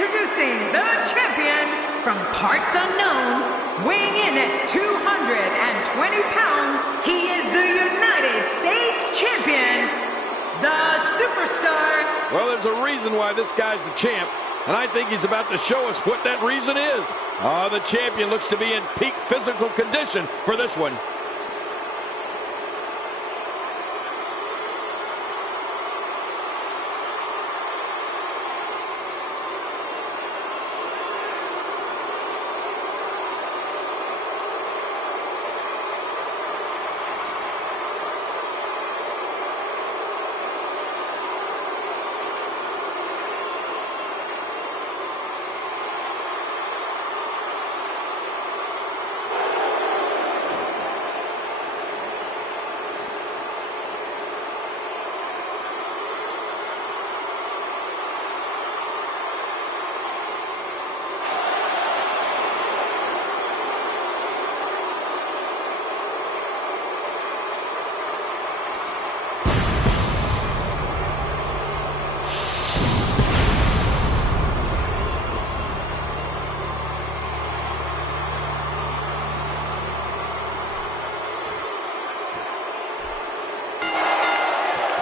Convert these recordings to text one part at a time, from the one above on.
Introducing the champion from parts unknown, weighing in at 220 pounds, he is the United States champion, the Superstar. Well, there's a reason why this guy's the champ, and I think he's about to show us what that reason is. The champion looks to be in peak physical condition for this one.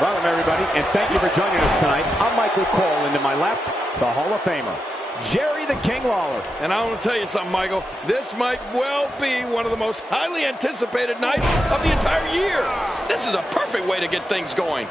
Welcome, everybody, and thank you for joining us tonight. I'm Michael Cole, and to my left, the Hall of Famer, Jerry the King Lawler. And I want to tell you something, Michael. This might well be one of the most highly anticipated nights of the entire year. This is a perfect way to get things going.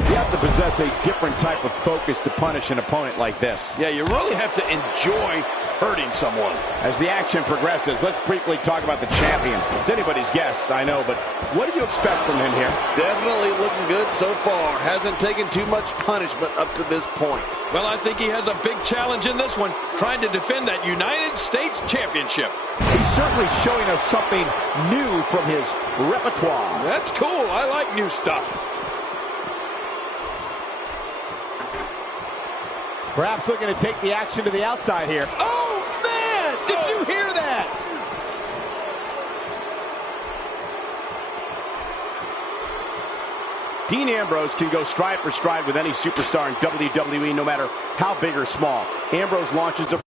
You have to possess a different type of focus to punish an opponent like this. Yeah, you really have to enjoy hurting someone. As the action progresses, let's briefly talk about the champion. It's anybody's guess, I know, but what do you expect from him here? Definitely looking good so far. Hasn't taken too much punishment up to this point. Well, I think he has a big challenge in this one, trying to defend that United States Championship. He's certainly showing us something new from his repertoire. That's cool. I like new stuff. Perhaps looking to take the action to the outside here. Oh, man! Did you hear that? Dean Ambrose can go stride for stride with any superstar in WWE, no matter how big or small. Ambrose launches a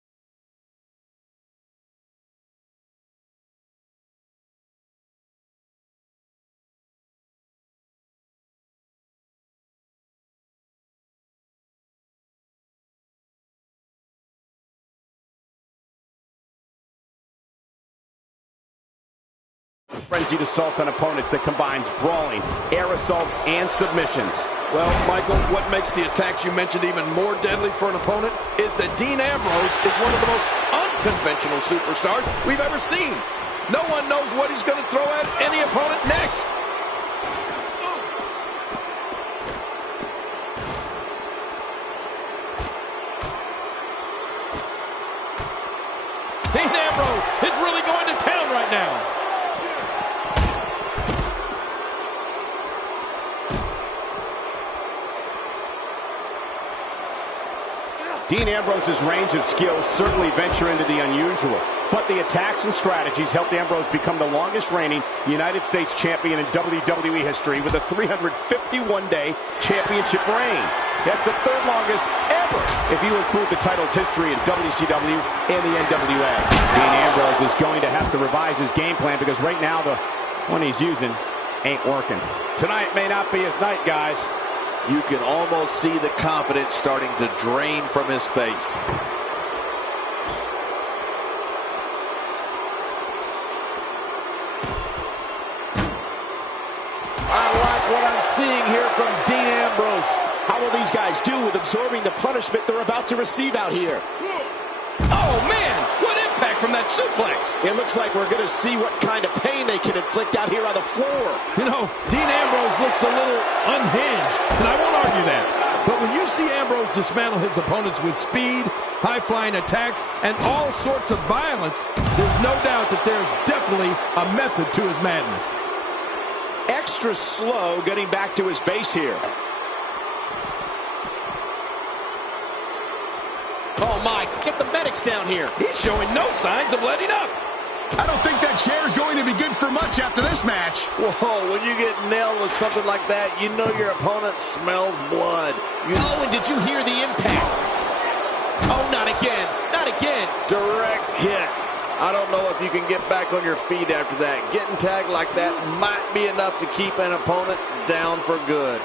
frenzied assault on opponents that combines brawling, air assaults, and submissions. Well, Michael, what makes the attacks you mentioned even more deadly for an opponent is that Dean Ambrose is one of the most unconventional superstars we've ever seen. No one knows what he's going to throw at any opponent next. Dean Ambrose is really going to town right now. Dean Ambrose's range of skills certainly venture into the unusual, but the attacks and strategies helped Ambrose become the longest reigning United States champion in WWE history with a 351-day championship reign. That's the third longest ever if you include the title's history in WCW and the NWA. Dean Ambrose is going to have to revise his game plan because right now the one he's using ain't working. Tonight may not be his night, guys. You can almost see the confidence starting to drain from his face. I like what I'm seeing here from Dean Ambrose. How will these guys do with absorbing the punishment they're about to receive out here? Oh, man, what impact from that suplex. It looks like we're going to see what kind of pain they can inflict out here on the floor. You know, Dean Ambrose looks a little unhinged, and I won't argue that. But when you see Ambrose dismantle his opponents with speed, high-flying attacks, and all sorts of violence, there's no doubt that there's definitely a method to his madness. Extra slow getting back to his base here. Oh, my. Get the medics down here. He's showing no signs of letting up. I don't think that chair is going to be good for much after this match. Whoa, when you get nailed with something like that, you know your opponent smells blood. Oh, and did you hear the impact? Oh, not again. Not again. Direct hit. I don't know if you can get back on your feet after that. Getting tagged like that might be enough to keep an opponent down for good.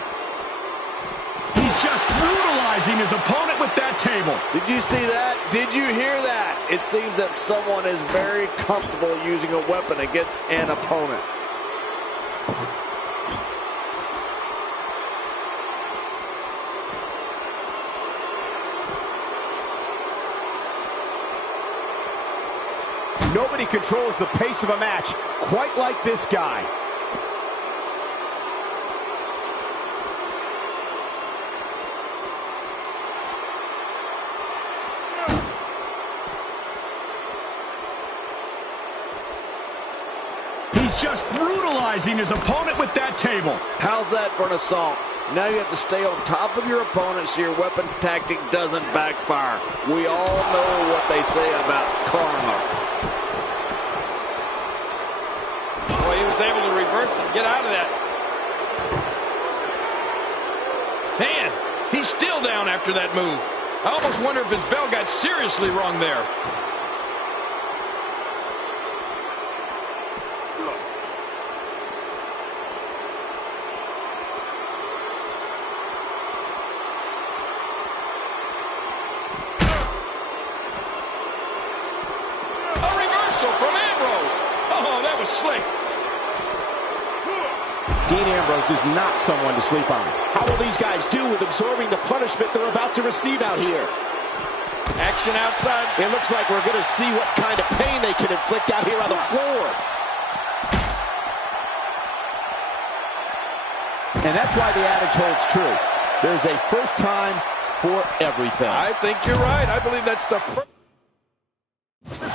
He's just brutalizing his opponent with that table. Did you see that? Did you hear that? It seems that someone is very comfortable using a weapon against an opponent. Nobody controls the pace of a match quite like this guy. He's just brutalizing his opponent with that table. How's that for an assault? Now you have to stay on top of your opponent so your weapons tactic doesn't backfire. We all know what they say about karma. Boy, he was able to reverse and get out of that. Man, he's still down after that move. I almost wonder if his bell got seriously wrong there. A reversal from Ambrose. Oh, that was slick. Dean Ambrose is not someone to sleep on. How will these guys do with absorbing the punishment they're about to receive out here? Action outside. It looks like we're going to see what kind of pain they can inflict out here on the floor. And that's why the adage holds true. There's a first time for everything. I think you're right. I believe that's the first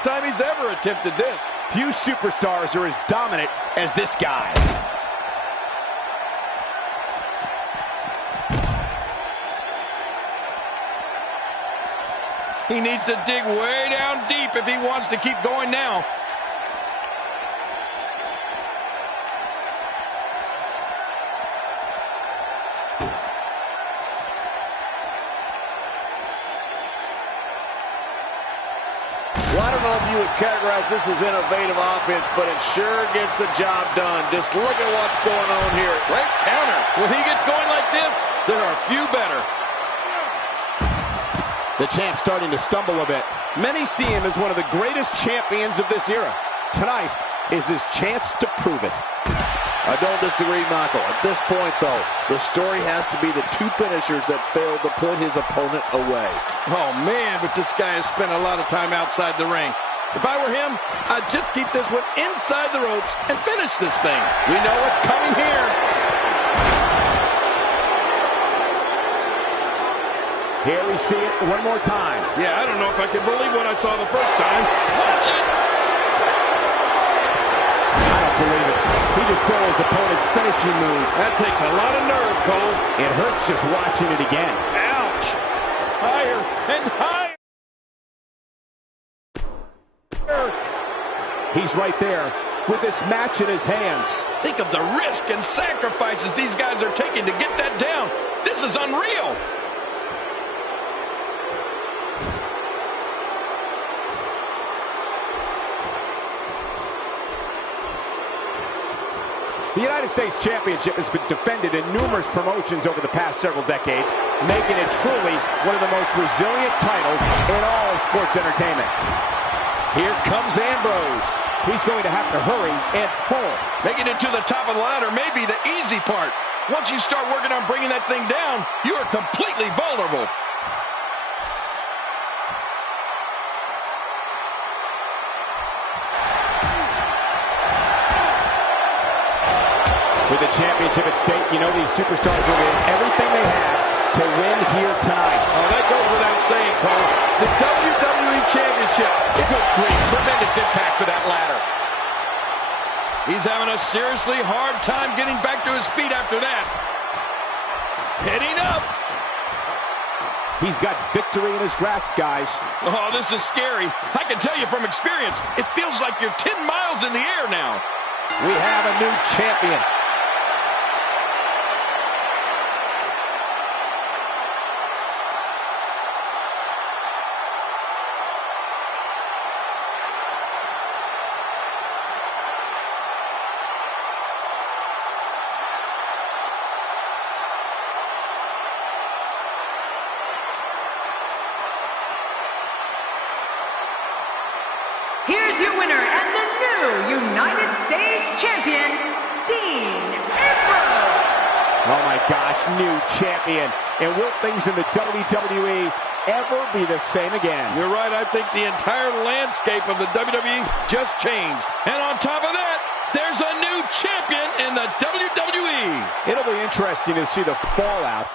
time he's ever attempted this. Few superstars are as dominant as this guy. He needs to dig way down deep if he wants to keep going now. Well, I don't know if you would categorize this as innovative offense, but it sure gets the job done. Just look at what's going on here. Great counter. When he gets going like this, there are few better. The champ's starting to stumble a bit. Many see him as one of the greatest champions of this era. Tonight is his chance to prove it. I don't disagree, Michael. At this point, though, the story has to be the two finishers that failed to put his opponent away. Oh, man, but this guy has spent a lot of time outside the ring. If I were him, I'd just keep this one inside the ropes and finish this thing. We know what's coming here. Here we see it one more time. Yeah, I don't know if I can believe what I saw the first time. Watch it! I don't believe it. He just stole his opponent's finishing move. That takes a lot of nerve, Cole. It hurts just watching it again. Ouch! Higher and higher! He's right there with this match in his hands. Think of the risk and sacrifices these guys are taking to get that down. This is unreal. The United States Championship has been defended in numerous promotions over the past several decades, making it truly one of the most resilient titles in all of sports entertainment. Here comes Ambrose. He's going to have to hurry and pull. Making it to the top of the ladder may be the easy part. Once you start working on bringing that thing down, you are completely vulnerable. With the championship at stake, you know these superstars will do everything they have to win here tonight. Oh, that goes without saying, Cole. The WWE Championship. Good grief. Tremendous impact with that ladder. He's having a seriously hard time getting back to his feet after that. Heading up. He's got victory in his grasp, guys. Oh, this is scary. I can tell you from experience, it feels like you're 10 miles in the air now. We have a new champion. Here's your winner and the new United States champion, Dean Ambrose. Oh my gosh, new champion. And will things in the WWE ever be the same again? You're right. I think the entire landscape of the WWE just changed. And on top of that, there's a new champion in the WWE. It'll be interesting to see the fallout.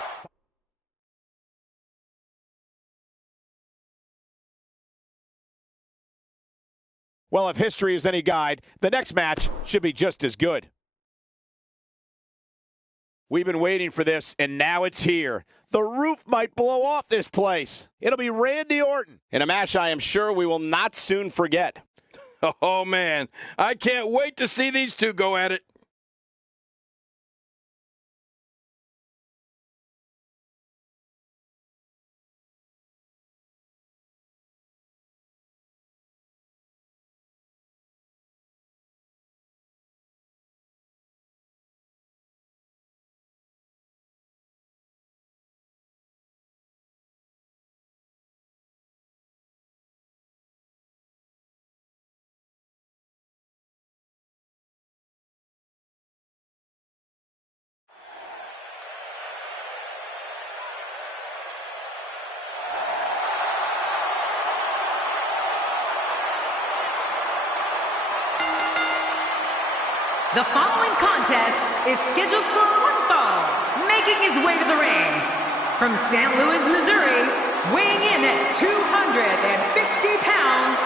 Well, if history is any guide, the next match should be just as good. We've been waiting for this, and now it's here. The roof might blow off this place. It'll be Randy Orton in a match I am sure we will not soon forget. Oh, man. I can't wait to see these two go at it. The following contest is scheduled for one fall, making his way to the ring. From St. Louis, Missouri, weighing in at 250 pounds,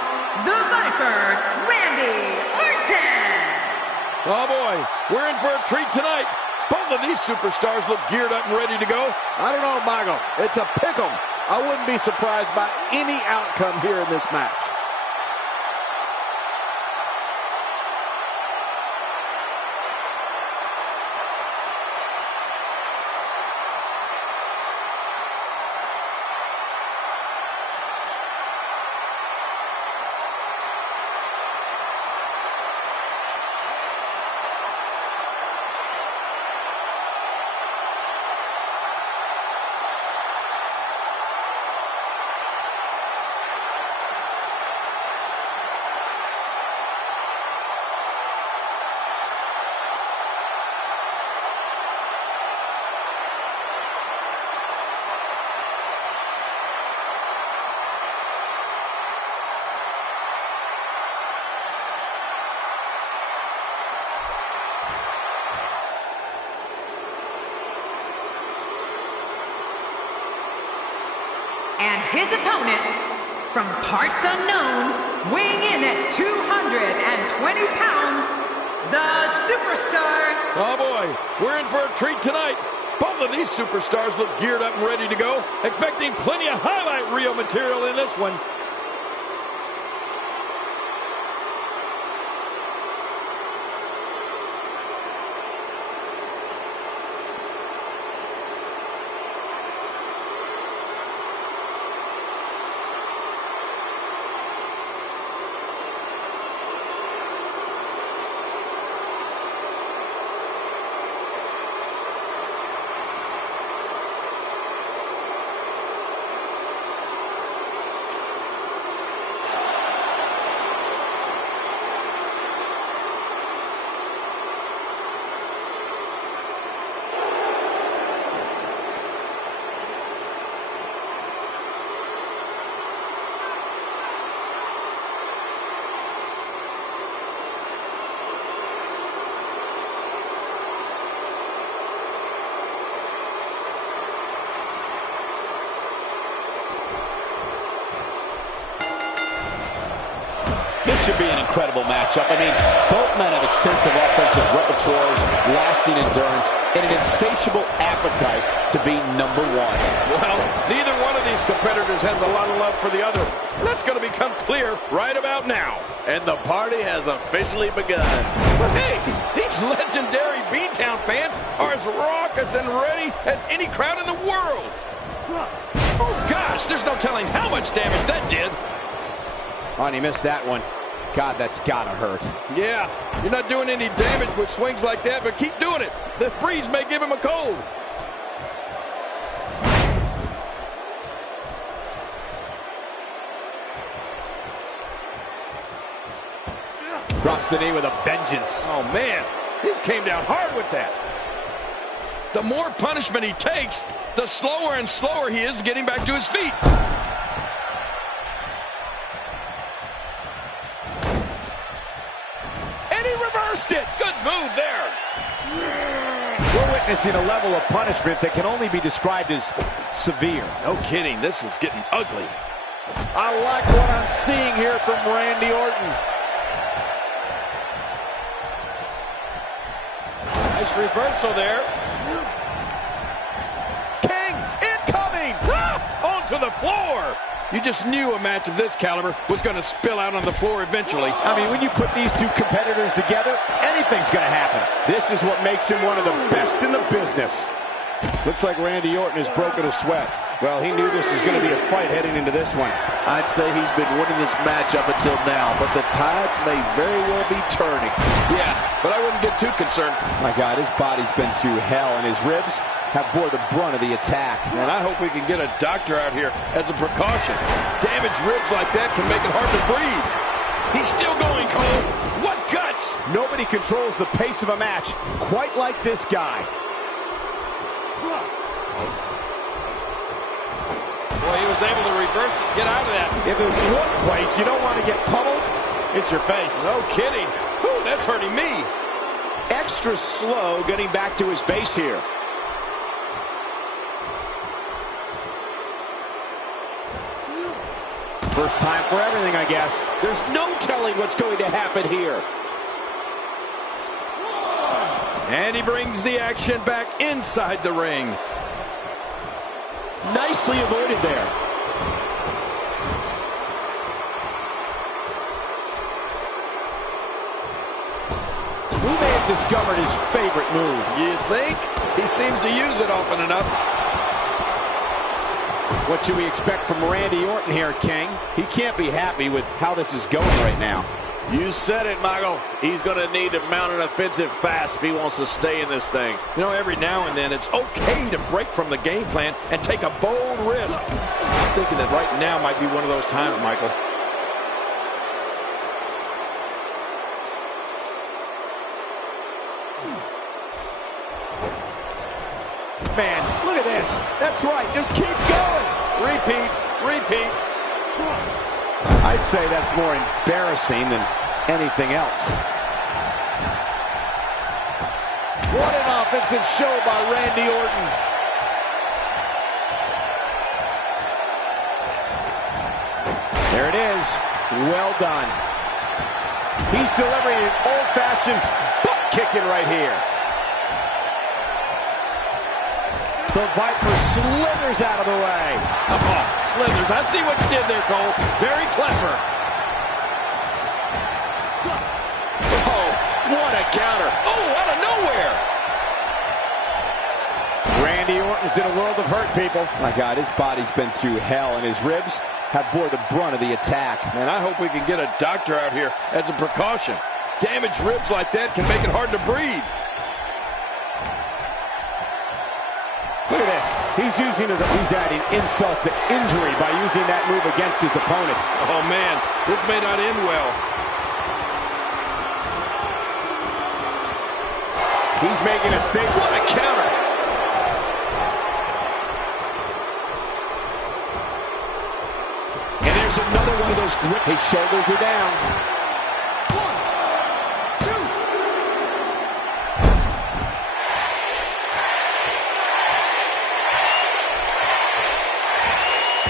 the Viper, Randy Orton. Oh, boy. We're in for a treat tonight. Both of these superstars look geared up and ready to go. I don't know, Michael. It's a pick'em. I wouldn't be surprised by any outcome here in this match. And his opponent, from parts unknown, weighing in at 220 pounds, the Superstar. Oh, boy. We're in for a treat tonight. Both of these superstars look geared up and ready to go. Expecting plenty of highlight reel material in this one. This should be an incredible matchup. I mean, both men have extensive offensive repertoires, lasting endurance, and an insatiable appetite to be number one. Well, neither one of these competitors has a lot of love for the other. That's going to become clear right about now. And the party has officially begun. But hey, these legendary B-Town fans are as raucous and ready as any crowd in the world. Oh, gosh, there's no telling how much damage that did. Oh, and he missed that one. God, that's gotta hurt. Yeah, you're not doing any damage with swings like that, but keep doing it. The breeze may give him a cold. Drops the knee with a vengeance. Oh, man, he came down hard with that. The more punishment he takes, the slower and slower he is getting back to his feet. And he reversed it. Good move there. We're witnessing a level of punishment that can only be described as severe. No kidding, this is getting ugly. I like what I'm seeing here from Randy Orton. Nice reversal there. King incoming! Onto the floor. You just knew a match of this caliber was going to spill out on the floor eventually. I mean, when you put these two competitors together, anything's going to happen. This is what makes him one of the best in the business. Looks like Randy Orton has broken a sweat. Well, he knew this was going to be a fight heading into this one. I'd say he's been winning this match up until now, but the tides may very well be turning. Yeah, but I wouldn't get too concerned. My God, his body's been through hell, and his ribs have bore the brunt of the attack. And I hope we can get a doctor out here as a precaution. Damaged ribs like that can make it hard to breathe. He's still going, Cole. What guts! Nobody controls the pace of a match quite like this guy. Boy, he was able to reverse it, get out of that. If there's one place you don't want to get pummeled, it's your face. No kidding. Ooh, that's hurting me. Extra slow getting back to his base here. First time for everything, I guess. There's no telling what's going to happen here. And he brings the action back inside the ring. Nicely avoided there. We may have discovered his favorite move. You think? He seems to use it often enough. What should we expect from Randy Orton here, King? He can't be happy with how this is going right now. You said it, Michael. He's going to need to mount an offensive fast if he wants to stay in this thing. You know, every now and then it's okay to break from the game plan and take a bold risk. I'm thinking that right now might be one of those times, Michael. Man, look at this. That's right. Just keep going. Repeat, repeat. I'd say that's more embarrassing than anything else. What an offensive show by Randy Orton. There it is. Well done. He's delivering an old-fashioned butt kicking right here. The Viper slithers out of the way. Oh, slithers. I see what you did there, Cole. Very clever. Oh, what a counter. Oh, out of nowhere. Randy Orton's in a world of hurt, people. My God, his body's been through hell, and his ribs have bore the brunt of the attack. Man, I hope we can get a doctor out here as a precaution. Damaged ribs like that can make it hard to breathe. Look at this. He's adding insult to injury by using that move against his opponent. Oh, man, this may not end well. He's making a statement. What a counter. And there's another one of those grip. His shoulders are down. 1, 2.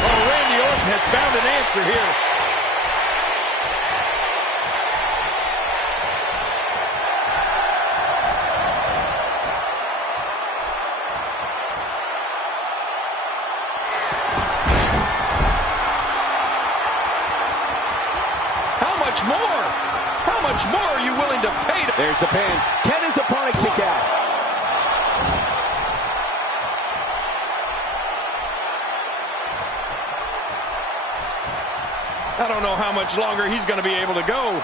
Oh, Randy Orton has found an answer here. much more? How much more are you willing to pay? There's the pin. Can his opponent kick out? I don't know how much longer he's going to be able to go.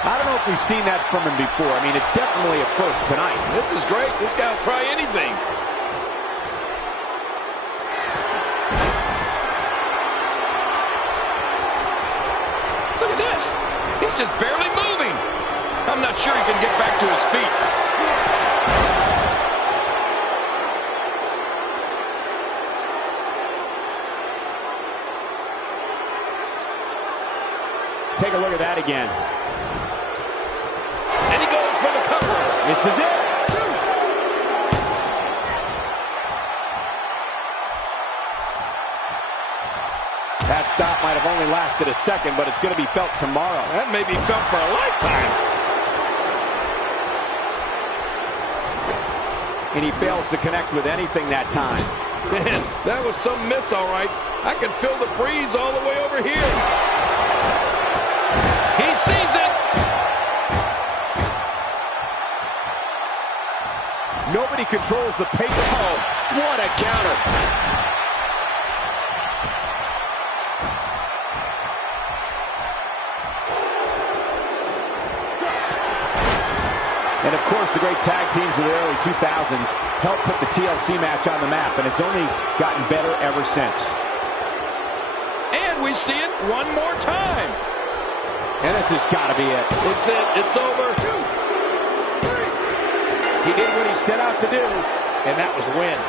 I don't know if we've seen that from him before. I mean, it's definitely a first tonight. This is great. This guy will try anything. Look at this. He's just barely moving. I'm not sure he can get back to his feet. Take a look at that again. And he goes for the cover. This is it. That stop might have only lasted a second, but it's going to be felt tomorrow. That may be felt for a lifetime. And he fails to connect with anything that time. Man, that was some miss, all right. I can feel the breeze all the way over here. He sees it. Nobody controls the paper. Oh, what a counter. And of course, the great tag teams of the early 2000s helped put the TLC match on the map, and it's only gotten better ever since. And we see it one more time. And this has got to be it. It's it. It's over. 2, 3. He did what he set out to do, and that was win.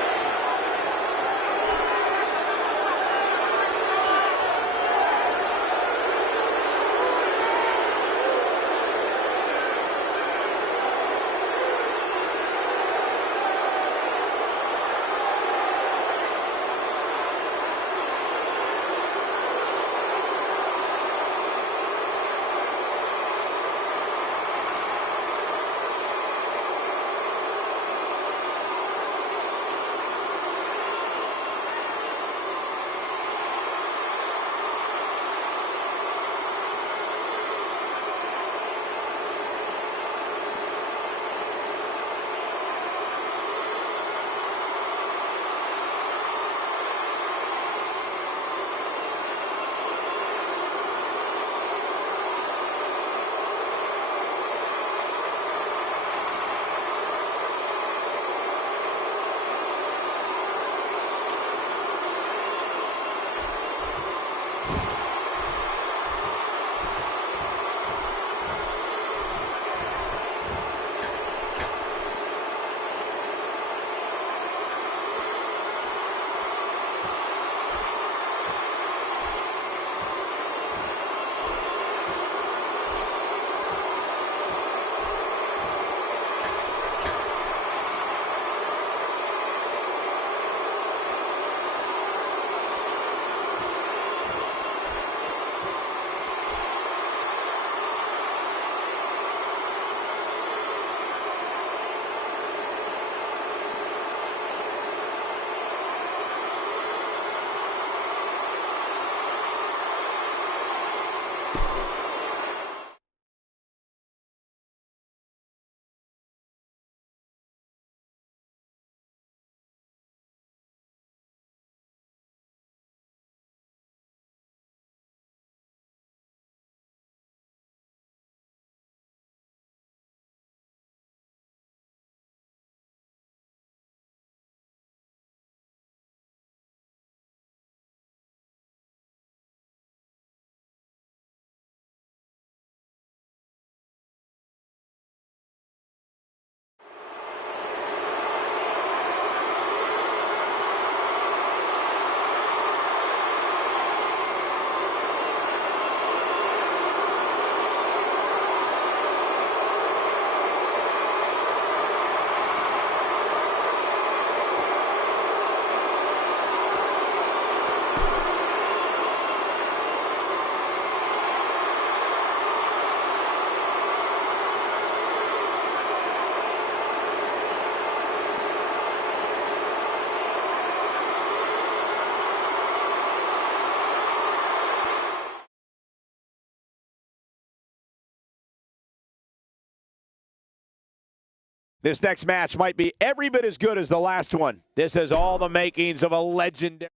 This next match might be every bit as good as the last one. This has all the makings of a legendary.